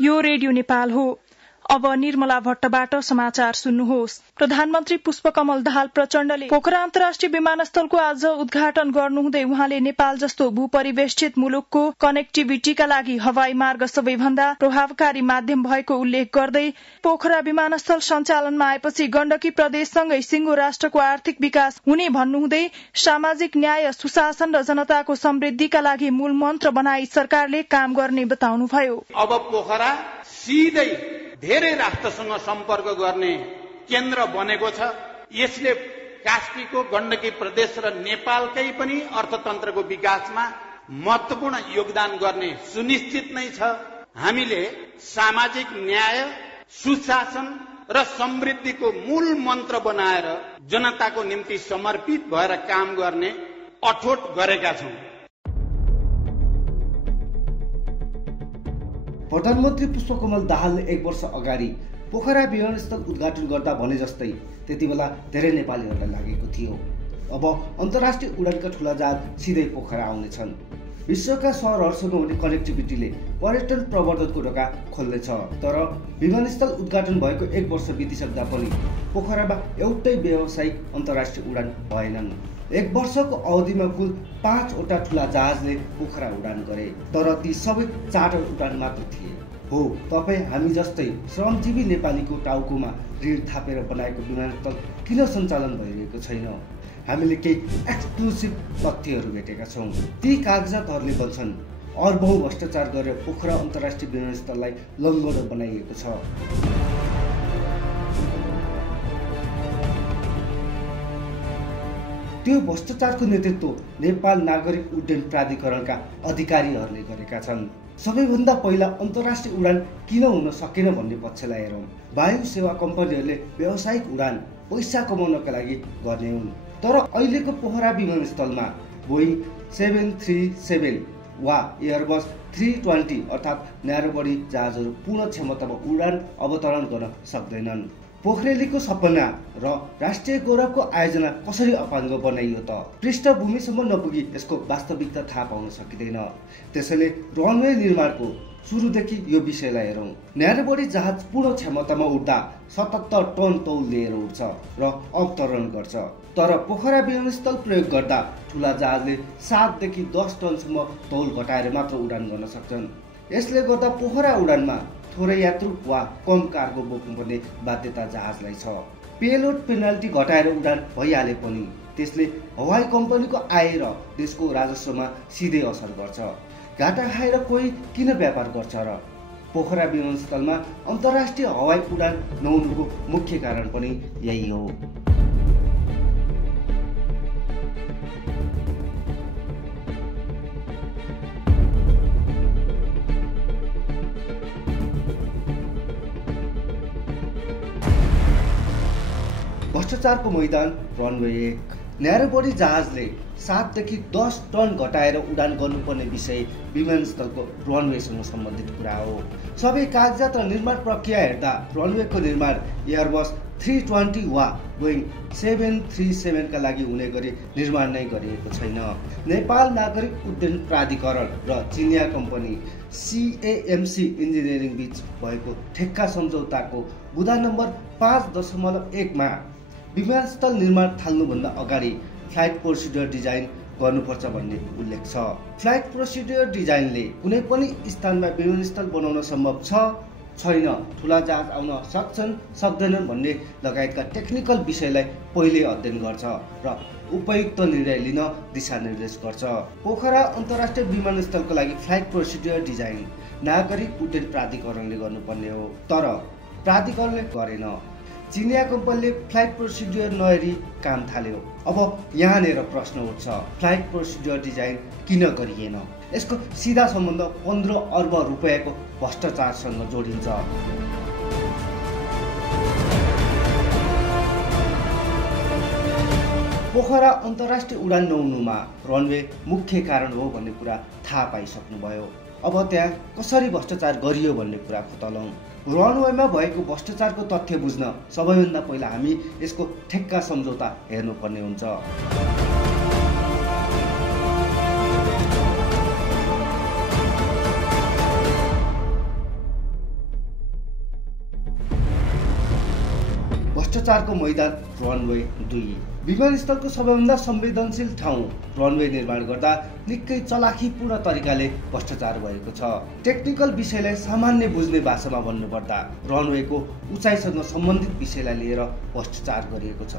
यो रेडियो नेपाल हो। अब निर्मला भट्टबाट समाचार सुन्नुहोस्। प्रधानमन्त्री पुष्पकमल दाहाल प्रचण्डले पोखरा अन्तर्राष्ट्रिय विमानस्थलको आज उद्घाटन गर्नुहुँदै उहाँले नेपाल जस्तो भूपरिवेष्टित मुलुकको कनेक्टिभिटीका लागि हवाई मार्ग सबैभन्दा प्रभावकारी माध्यम भएको उल्लेख गर्दै पोखरा विमानस्थल सञ्चालनमा आएपछि गण्डकी प्रदेशसँगै सिंगो राष्ट्रको आर्थिक विकास हुने भन्नुहुँदै सामाजिक न्याय, सुशासन र जनताको समृद्धिका लागि मूल मन्त्र बनाई सरकारले काम गर्ने बताउनुभयो। अब पोखरा सिधै धेरै राष्ट्रसँग सम्पर्क गर्ने केन्द्र बनेको छ। यसले कास्कीको गण्डकी प्रदेश र नेपालकै पनि अर्थतन्त्रको विकासमा महत्वपूर्ण योगदान गर्ने सुनिश्चित नै छ। हामीले सामाजिक न्याय, सुशासन र समृद्धिको मूल मन्त्र बनाएर जनताको निम्ति समर्पित भएर काम गर्ने अठोट गरेका छौं। प्रधानमन्त्री पुष्पकमल दाहालले 1 वर्ष अगाडि पोखरा विमानस्थल उद्घाटन गर्दा भने जस्तै त्यति बेला धेरै नेपालीहरूलाई लागेको थियो अब अन्तर्राष्ट्रिय उडानका ठूला जहाज सिधै पोखरा आउनेछन्। विश्वका शहरहरूसँग हुने कनेक्टिभिटीले पर्यटन प्रवर्धनको ढोका खोल्नेछ। तर विमानस्थल उद्घाटन भएको 1 वर्ष बितिसक्दा पनि पोखरामा एउटै व्यावसायिक अन्तर्राष्ट्रिय उडान भएनन्। 1 वर्षको अवधिमा कुल 5वटा ठूला जहाजले पोखरा उडान गरे, तर ती सबै चार्टर उडान मात्र थिए। हो, तपाईँ हामी जस्तै श्रमजीवी नेपालीको टाउकोमा ऋण थापेर बनाएको विमानस्थल किन सञ्चालन भइरहेको छैन? हामीले केही एक्सक्लुसिभ तथ्यहरू भेटेका छौँ। ती कागजातहरूले भन्छन् अर्बौं भ्रष्टाचार गरेर पोखरा अन्तर्राष्ट्रिय विमानस्थललाई लङ्गडो बनाइएको छ। त्यो भ्रष्टाचारको नेतृत्व नेपाल नागरिक उड्डयन प्राधिकरणका अधिकारीहरूले गरेका छन्। सबैभन्दा पहिला अन्तर्राष्ट्रिय उडान किन हुन सकेन भन्ने पक्षलाई हेरौँ। वायु सेवा कम्पनीहरूले व्यावसायिक उडान पैसा कमाउनका लागि गर्ने हुन्, तर अहिलेको पोखरा विमानस्थलमा बोइङ 737 वा एयरबस 320 अर्थात् न्यारो बडी जहाजहरू पूर्ण क्षमतामा उडान अवतरण गर्न सक्दैनन्। पोखरेलीको सपना र राष्ट्रिय गौरवको आयोजना कसरी अपाङ्ग बनाइयो त? पृष्ठभूमिसम्म नपुगी यसको वास्तविकता थाहा पाउन सकिँदैन। त्यसैले रनवे निर्माणको सुरुदेखि यो विषयलाई हेरौँ। न्यारो बडी जहाज पूर्ण क्षमतामा उड्दा 77 टन तौल लिएर उड्छ र अवतरण गर्छ, तर पोखरा विमानस्थल प्रयोग गर्दा ठूला जहाजले 7 देखि 10 टनसम्म तौल घटाएर मात्र उडान गर्न सक्छन्। यसले गर्दा पोखरा उडानमा थोरै यात्रु वा कम कार्गो बोक्नुपर्ने बाध्यता जहाजलाई छ। पेलोड पेनाल्टी घटाएर उडान भइहाले पनि त्यसले हवाई कम्पनीको आय र देशको राजस्वमा सिधै असर गर्छ। घाटा खाएर कोही किन व्यापार गर्छ र? पोखरा विमानस्थलमा अन्तर्राष्ट्रिय हवाई उडान नहुनुको मुख्य कारण पनि यही हो। भ्रष्टाचारको मैदान रनवे 1। न्यारो बडी जहाजले 7 देखि 10 टन घटाएर उडान गर्नुपर्ने विषय विमानस्थलको रनवेसँग सम्बन्धित कुरा हो। सबै कागजात र निर्माण प्रक्रिया हेर्दा रनवेको निर्माण एयरबस 320 वा बोइङ 737 का लागि हुने गरी निर्माण नै गरिएको छैन। नेपाल नागरिक उड्डयन प्राधिकरण र चिनिया कम्पनी CAMC इन्जिनियरिङ बीच भएको ठेक्का सम्झौताको बुँदा नम्बर 5.1 मा विमानस्थल निर्माण थाल्नुभन्दा अगाडि फ्लाइट प्रोसिड्युर डिजाइन गर्नुपर्छ भन्ने उल्लेख छ। फ्लाइट प्रोसिड्युर डिजाइनले कुनै पनि स्थानमा विमानस्थल बनाउन सम्भव छ छैन, ठूला जहाज आउन सक्छन् सक्दैनन् भन्ने लगायतका टेक्निकल विषयलाई पहिले अध्ययन गर्छ र उपयुक्त निर्णय लिन दिशानिर्देश गर्छ। पोखरा अन्तर्राष्ट्रिय विमानस्थलको लागि फ्लाइट प्रोसिड्युर डिजाइन नागरिक उड्डयन प्राधिकरणले गर्नुपर्ने हो, तर प्राधिकरणले गरेन। चिनिया कम्पनीले फ्लाइट प्रोसिड्युर नहेरी काम थाल्यो। अब यहाँनिर प्रश्न उठ्छ, फ्लाइट प्रोसिड्युर डिजाइन किन गरिएन? यसको सिधा सम्बन्ध 15 अर्ब रुपैयाँको भ्रष्टाचारसँग जोडिन्छ। पोखरा अन्तर्राष्ट्रिय उडान नहुनुमा रनवे मुख्य कारण हो भन्ने कुरा थाहा पाइसक्नुभयो। अब त्यहाँ कसरी भ्रष्टाचार गरियो भन्ने कुरा खुतलौँ। रनवेमा भएको भ्रष्टाचारको तथ्य बुझ्न सबैभन्दा पहिला हामी यसको ठेक्का सम्झौता हेर्नुपर्ने हुन्छ। भ्रष्टाचारको मैदान रनवे 2। विमानस्थलको सबैभन्दा संवेदनशील ठाउँ रनवे निर्माण गर्दा निकै चलाखीपूर्ण तरिकाले भ्रष्टाचार भएको छ। टेक्निकल विषयलाई सामान्य बुझ्ने भाषामा भन्नुपर्दा रनवेको उचाइसँग सम्बन्धित विषयलाई लिएर भ्रष्टाचार गरिएको छ।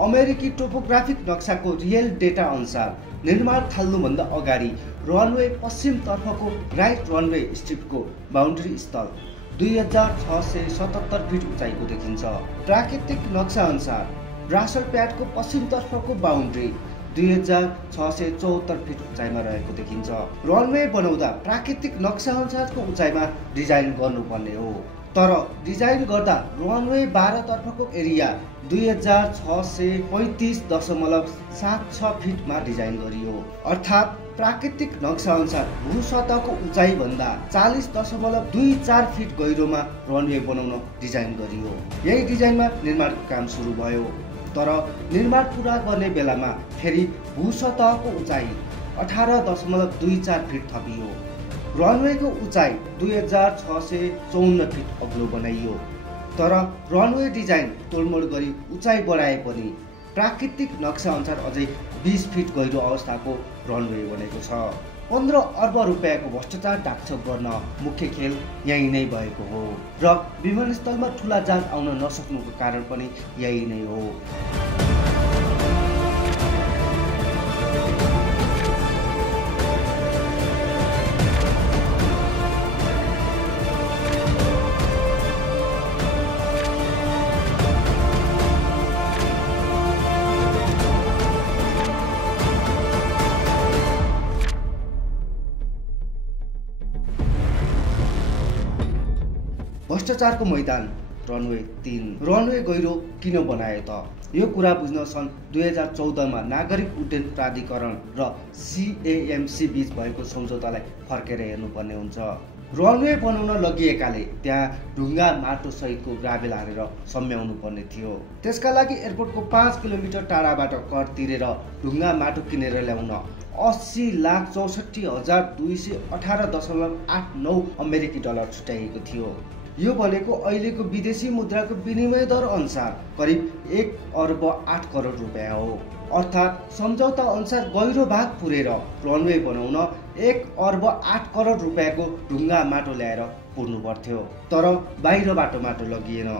अमेरिकी टोपोग्राफिक नक्साको रियल डेटा अनुसार निर्माण थाल्नुभन्दा अगाडि रनवे पश्चिमतर्फको राइट रनवे स्ट्रिपको बााउन्ड्री स्थल 2677 फिट उचाइको देखिन्छ। प्राकृतिक नक्सा अनुसार ब्रासल प्याडको पश्चिमतर्फको बााउन्ड्री 2674 फिट उचाइमा रहेको देखिन्छ। रनवे बनाउँदा प्राकृतिक नक्सा अनुसारको उचाइमा डिजाइन गर्नुपर्ने हो, तर डिजाइन गर्दा रनवे 12 तर्फको एरिया 2635.76 फिटमा डिजाइन गरियो। अर्थात् प्राकृतिक नक्सा अनुसार भूसतहको उचाइ भन्दा 40.24 फिट गहिरोमा रनवे बनाउन डिजाइन गरियो। यही डिजाइनमा निर्माणको काम सुरु भयो, तर निर्माण पुरा गर्ने बेलामा फेरि भूसतहको उचाइ 18.24 फिट थपियो। रनवेको उचाइ 2654 फिट अग्लो बनाइयो, तर रनवे डिजाइन तोडमोड गरी उचाइ बढाए पनि प्राकृतिक नक्सा अनुसार अझै 20 फिट गहिरो अवस्थाको रनवे बनेको छ। 15 अर्ब रुपियाँको भ्रष्टाचार ढाकछोप गर्न मुख्य खेल यही नै भएको हो र विमानस्थलमा ठुला जहाज आउन नसक्नुको कारण पनि यही नै हो। भ्रष्टाचारको मैदान रनवे 3। रनवे गहिरो किन बनाए त? यो कुरा बुझ्न सन् 2014मा नागरिक उड्डयन प्राधिकरण र CAMC बीच भएको सम्झौतालाई फर्केर हेर्नुपर्ने हुन्छ। रनवे बनाउन लगिएकाले त्यहाँ ढुङ्गा माटो सहितको ग्राभेल हालेर सम्याउनु पर्ने थियो। त्यसका लागि एयरपोर्टको 5 किलोमिटर टाढाबाट कर तिरेर ढुङ्गा माटो किनेर ल्याउन 80,64,218.89 अमेरिकी डलर छुट्याइएको थियो। यो भनेको अहिलेको विदेशी मुद्राको विनिमय दर अनुसार करिब 1 अर्ब 8 करोड रुपियाँ हो। अर्थात् सम्झौता अनुसार गहिरो भाग पुरेर रनवे बनाउन 1 अर्ब 8 करोड रुपियाँको ढुङ्गा माटो ल्याएर पुर्नु पर्थ्यो, तर बाहिरबाट माटो लगिएन।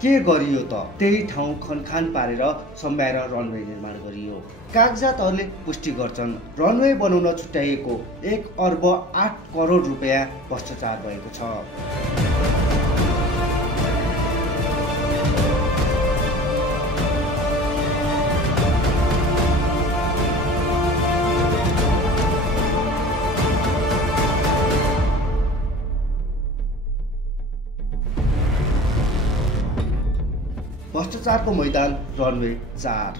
के गरियो त? त्यही ठाउँ खनखान पारेर सम्याएर रनवे निर्माण गरियो। कागजातहरूले पुष्टि गर्छन् रनवे बनाउन छुट्याइएको 1 अर्ब 8 करोड रुपियाँ भ्रष्टाचार भएको छ। भ्रष्टाचारको मैदान रनवे 4।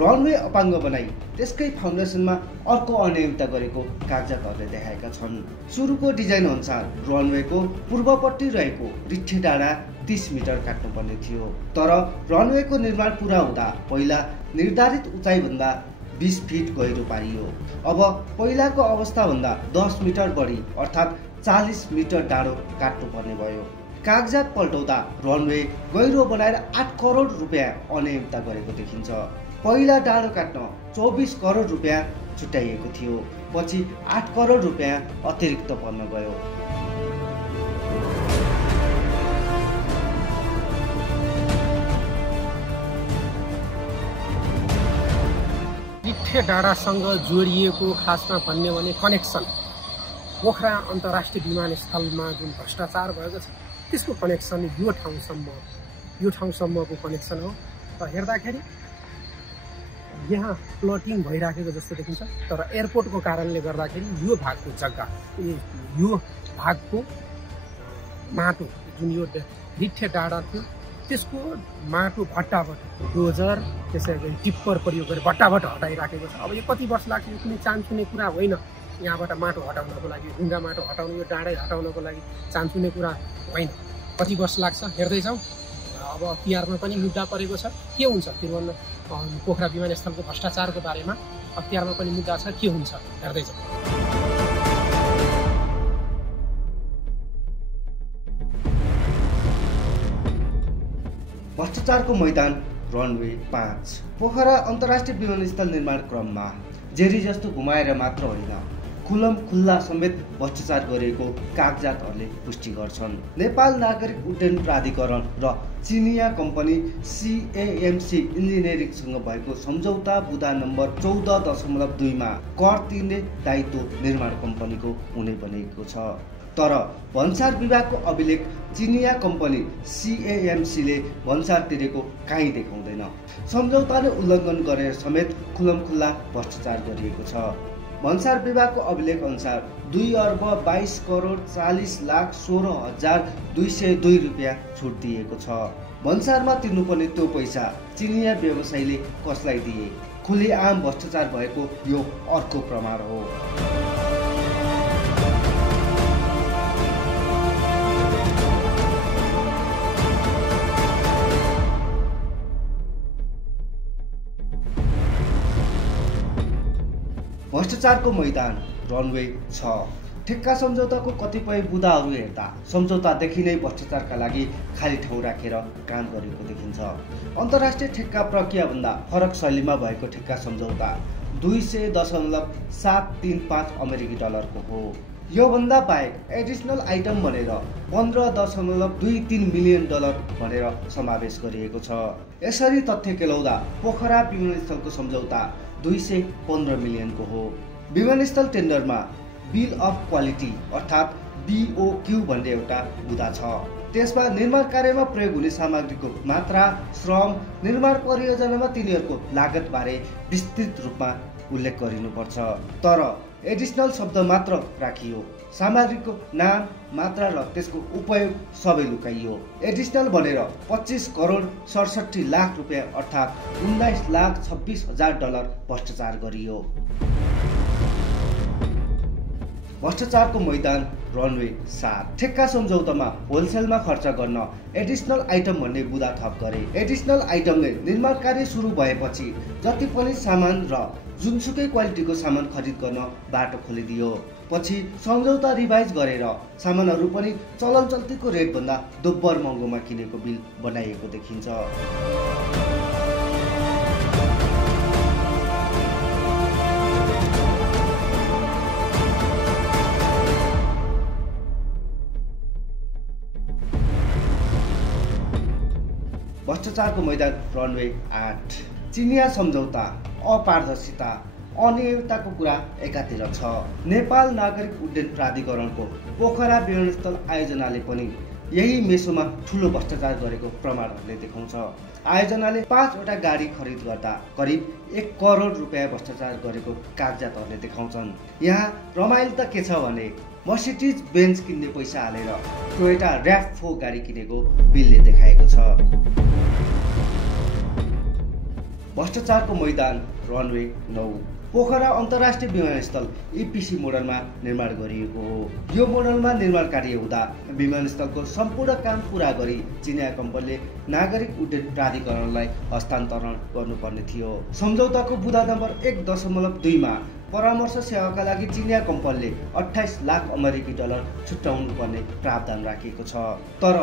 रनवे अपाङ्ग बनाई त्यसकै फाउन्डेसनमा अर्को अनियमितता गरेको कागजातहरूले देखाएका छन्। सुरुको डिजाइन अनुसार रनवेको पूर्वपट्टि रहेको रिठ्ठे डाँडा 30 मिटर काट्नुपर्ने थियो, तर रनवेको निर्माण पुरा हुँदा पहिला निर्धारित उचाइभन्दा 20 फिट गहिरो पारियो। अब पहिलाको अवस्थाभन्दा 10 मिटर बढी अर्थात् 40 मिटर डाँडो काट्नुपर्ने भयो। कागजात पल्टाउँदा रनवे गहिरो बनाएर 8 करोड रुपियाँ अनियमितता गरेको देखिन्छ। पहिला डाँडो काट्न 24 करोड रुपियाँ छुट्याइएको थियो, पछि 8 करोड रुपियाँ अतिरिक्त पर्न गयो। रिठ्ठे डाँडासँग जोडिएको खासमा भन्ने भने कनेक्सन पोखरा अन्तर्राष्ट्रिय विमानस्थलमा जुन भ्रष्टाचार भएको छ त्यसको कनेक्सन यो ठाउँसम्मको कनेक्सन हो। र हेर्दाखेरि यहाँ प्लटिङ भइराखेको जस्तो देखिन्छ, तर एयरपोर्टको कारणले गर्दाखेरि यो भागको जग्गा यो भागको माटो जुन यो रिठ्ठे डाँडा थियो त्यसको माटो भट्टाबाट डोजर त्यसै गरी टिप्पर प्रयोग गरेर भट्टाबाट हटाइराखेको छ। अब यो कति वर्ष लाग्छ यो कुनै चान्चुने कुरा होइन। यहाँबाट माटो हटाउनको लागि ढुङ्गा माटो हटाउनु यो डाँडै हटाउनको लागि चान्चुने कुरा होइन। कति वर्ष लाग्छ हेर्दैछौँ। अब तिहारमा पनि मुद्दा परेको छ, के हुन्छ पोखरा विमानस्थलको भ्रष्टाचारको बारेमा तिहारमा पनि मुद्दा छ, के हुन्छ हेर्दैछौँ। भ्रष्टाचार भ्रष्टाचारको मैदान रनवे 5। पोखरा अन्तर्राष्ट्रिय विमानस्थल निर्माण क्रममा जेरी जस्तो घुमाएर मात्र होइन, खुल्लम खुल्ला समेत भ्रष्टाचार गरेको कागजातहरूले पुष्टि गर्छन्। नेपाल नागरिक उड्डयन प्राधिकरण र चिनिया कम्पनी CAMC इन्जिनियरिङसँग भएको सम्झौता बुँदा नम्बर 14.2 मा कर तिर्ने दायित्व निर्माण कम्पनीको हुने बनेको छ। तर भन्सार विभागको अभिलेख चिनिया कम्पनी CAMC ले भन्सार तिरेको कहीँ देखाउँदैन। सम्झौताले उल्लङ्घन गरेर समेत खुल्लम खुल्ला भ्रष्टाचार गरिएको छ। भन्सार विभागको अभिलेख अनुसार 2,22,40,16,202 रुपियाँ छुट दिएको छ। भन्सारमा तिर्नुपर्ने त्यो पैसा चिनिया व्यवसायीले कसलाई दिए? खुलेआम भ्रष्टाचार भएको यो अर्को प्रमाण हो। भ्रष्टाचारको मैदान रनवे 6। ठेक्का सम्झौताको कतिपय बुँदाहरू हेर्दा सम्झौतादेखि नै भ्रष्टाचारका लागि खाली ठाउँ राखेर काम गरेको देखिन्छ। अन्तर्राष्ट्रिय ठेक्का प्रक्रियाभन्दा फरक शैलीमा भएको ठेक्का सम्झौता 200.735 अमेरिकी डलरको हो। योभन्दा बाहेक एडिसनल आइटम भनेर 15.23 मिलियन डलर भनेर समावेश गरिएको छ। यसरी तथ्य केलाउँदा पोखरा विमानस्थलको सम्झौता 215 मिलियनको हो। विमानस्थल टेन्डरमा बिल अफ क्वालिटी अर्थात् BOQ भन्ने एउटा बुँदा छ। त्यसमा निर्माण कार्यमा प्रयोग हुने सामग्रीको मात्रा, श्रम, निर्माण परियोजनामा तिनीहरूको लागत बारे विस्तृत रूपमा उल्लेख गरिनुपर्छ। तर एडिसनल शब्द मात्र राखियो। सामग्रीको नाम, मात्रा र त्यसको उपयोग सबै लुकाइयो। एडिसनल भनेर 25 करोड 67 लाख रुपियाँ अर्थात् 19,26,000 डलर भ्रष्टाचार गरियो। भ्रष्टाचारको मैदान रनवे 7। ठेक्का सम्झौतामा होलसेलमा खर्च गर्न एडिसनल आइटम भन्ने बुँदा थप गरे। एडिसनल आइटमले निर्माण कार्य सुरु भएपछि जति पनि सामान र जुनसुकै क्वालिटीको सामान खरिद गर्न बाटो खोलिदियो। पछि सम्झौता रिभाइज गरेर सामानहरू पनि चलन चल्तीको रेटभन्दा दोब्बर महँगोमा किनेको बिल बनाइएको देखिन्छ। भ्रष्टाचारको मैदान रनवे 8। चिनिया सम्झौता, अपारदर्शिता, अनियमितताको कुरा एकातिर छ। नेपाल नागरिक उड्डयन प्राधिकरणको पोखरा विमानस्थल आयोजनाले पनि यही मेसोमा ठुलो भ्रष्टाचार गरेको प्रमाणहरूले देखाउँछ। आयोजनाले 5 वटा गाडी खरिद गर्दा करिब 1 करोड रुपियाँ भ्रष्टाचार गरेको कागजातहरूले देखाउँछन्। यहाँ रमाइलो त के छ भने मर्सिडिज बेन्ज किन्ने पैसा हालेर टोयोटा RAV4 गाडी किनेको बिलले देखाएको छ। भ्रष्टाचारको मैदान रनवे 9। पोखरा अन्तर्राष्ट्रिय विमानस्थल EPC मोडलमा निर्माण गरिएको हो। यो मोडलमा निर्माण कार्य हुँदा विमानस्थलको सम्पूर्ण काम पूरा गरी चिनिया कम्पनीले नागरिक उड्डयन प्राधिकरणलाई हस्तान्तरण गर्नुपर्ने थियो। सम्झौताको बुँदा नम्बर 1.2 मा परामर्श सेवाका लागि चिनिया कम्पनीले 28 लाख अमेरिकी डलर छुट्याउनु पर्ने प्रावधान राखिएको छ। तर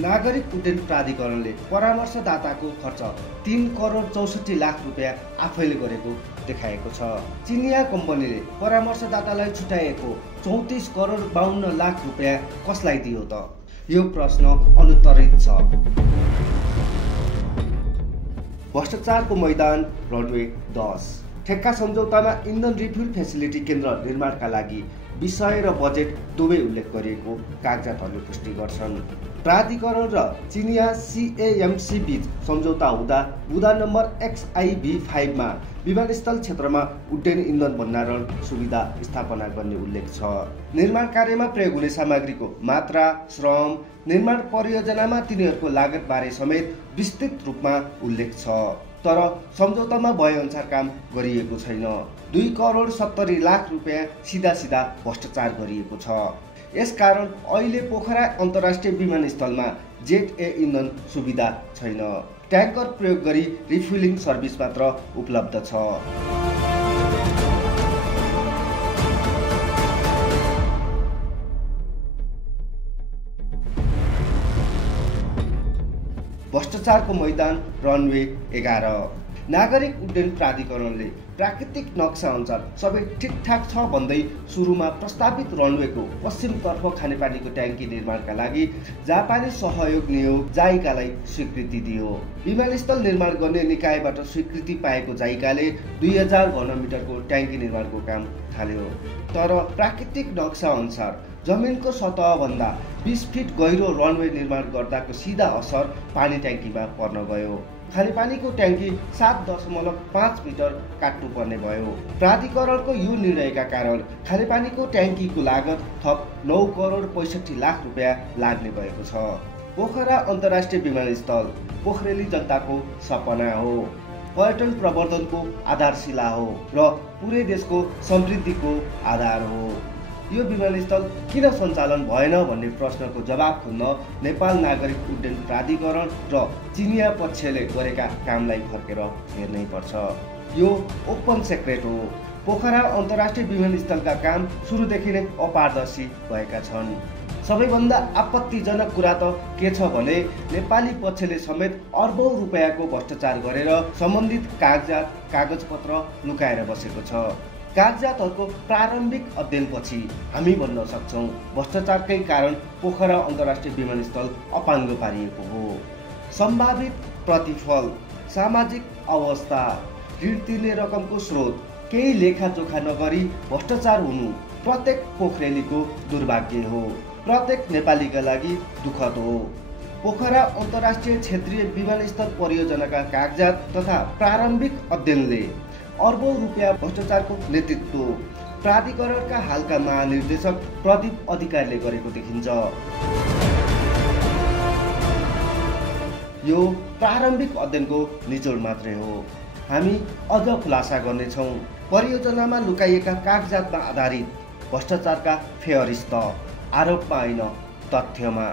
नागरिक उड्डयन प्राधिकरणले परामर्शदाताको खर्च 3 करोड 64 लाख रुपियाँ आफैले गरेको देखाएको छ। चिनिया कम्पनीले परामर्शदातालाई छुट्याएको 34 करोड 52 लाख रुपियाँ कसलाई दियो त? यो प्रश्न अनुत्तरित छ। भ्रष्टाचारको मैदान रनवे 10। ठेक्का सम्झौतामा इन्धन रिफ्युल फेसिलिटी केन्द्र निर्माणका लागि विषय र बजेट दुवै उल्लेख गरिएको कागजातहरूले पुष्टि गर्छन्। प्राधिकरण र चिनिया CAMC बीच सम्झौता हुँदा बुँदा नम्बर XIV5 मा विमानस्थल क्षेत्रमा उड्डयन इन्धन भण्डारण सुविधा स्थापना गर्ने उल्लेख छ। निर्माण कार्यमा प्रयोग हुने सामग्रीको मात्रा, श्रम, निर्माण परियोजनामा तिनीहरूको लागत बारे समेत विस्तृत रूपमा उल्लेख छ। तर सम्झौतामा भएअनुसार काम गरिएको छैन। 2 करोड 70 लाख रुपियाँ सिधा भ्रष्टाचार गरिएको छ। यसकारण अहिले पोखरा अन्तर्राष्ट्रिय विमानस्थलमा जेट ए इन्धन सुविधा छैन। ट्याङ्कर प्रयोग गरी रिफ्युलिङ सर्भिस मात्र उपलब्ध छ। भ्रष्टाचारको मैदान रनवे 11। नागरिक उड्डयन प्राधिकरणले प्राकृतिक नक्सा अनुसार सबै ठिकठाक छ भन्दै सुरुमा प्रस्तावित रनवेको पश्चिमतर्फ खानेपानीको ट्याङ्की निर्माणका लागि जापानी सहयोग नियोग जाइकालाई स्वीकृति दियो। विमानस्थल निर्माण गर्ने निकायबाट स्वीकृति पाएको जाइकाले 2000 घनमिटरको ट्याङ्की निर्माणको काम थाल्यो। तर प्राकृतिक नक्सा अनुसार जमिनको सतहभन्दा 20 फिट गहिरो रनवे निर्माण गर्दाको सिधा असर पानी ट्याङ्कीमा पर्न गयो। खानेपानीको ट्याङ्की 7.5 मिटर काट्नुपर्ने भयो। प्राधिकरणको यो निर्णयका कारण खानेपानीको ट्याङ्कीको लागत थप 9 करोड 65 लाख रुपियाँ लाग्ने भएको छ। पोखरा अन्तर्राष्ट्रिय विमानस्थल पोखरेली जनताको सपना हो, पर्यटन प्रवर्धनको आधारशिला हो र पुरै देशको समृद्धिको आधार हो। यो विमानस्थल किन सञ्चालन भएन भन्ने प्रश्नको जवाब खोज्न नेपाल नागरिक उड्डयन प्राधिकरण र चिनिया पक्षले गरेका कामलाई फर्केर हेर्नै पर्छ। यो ओपन सेक्रेट हो। पोखरा अन्तर्राष्ट्रिय विमानस्थलका काम सुरुदेखि नै अपारदर्शी भएका छन्। सबैभन्दा आपत्तिजनक कुरा त के छ भने नेपाली पक्षले समेत अर्बौं रुपियाँको भ्रष्टाचार गरेर सम्बन्धित कागजपत्र लुकाएर बसेको छ। कागजातहरूको प्रारम्भिक अध्ययनपछि हामी भन्न सक्छौँ भ्रष्टाचारकै कारण पोखरा अन्तर्राष्ट्रिय विमानस्थल अपाङ्ग पारिएको हो। सम्भावित प्रतिफल, सामाजिक अवस्था, ऋण तिर्ने रकमको स्रोत केही लेखाजोखा नगरी भ्रष्टाचार हुनु प्रत्येक पोखरेलीको दुर्भाग्य हो, प्रत्येक नेपालीका लागि दुःखद हो। पोखरा अन्तर्राष्ट्रिय क्षेत्रीय विमानस्थल परियोजनाका कागजात तथा प्रारम्भिक अध्ययनले अर्बौं रुपियाँ भ्रष्टाचारको नेतृत्व प्राधिकरणका हालका महानिर्देशक प्रदीप अधिकारीले गरेको देखिन्छ। यो प्रारम्भिक अध्ययनको निचोड मात्रै हो। हामी अझ खुलासा गर्नेछौँ। परियोजनामा लुकाइएका कागजातमा आधारित भ्रष्टाचारका फेहरिस्त आरोपमा होइन तथ्यमा।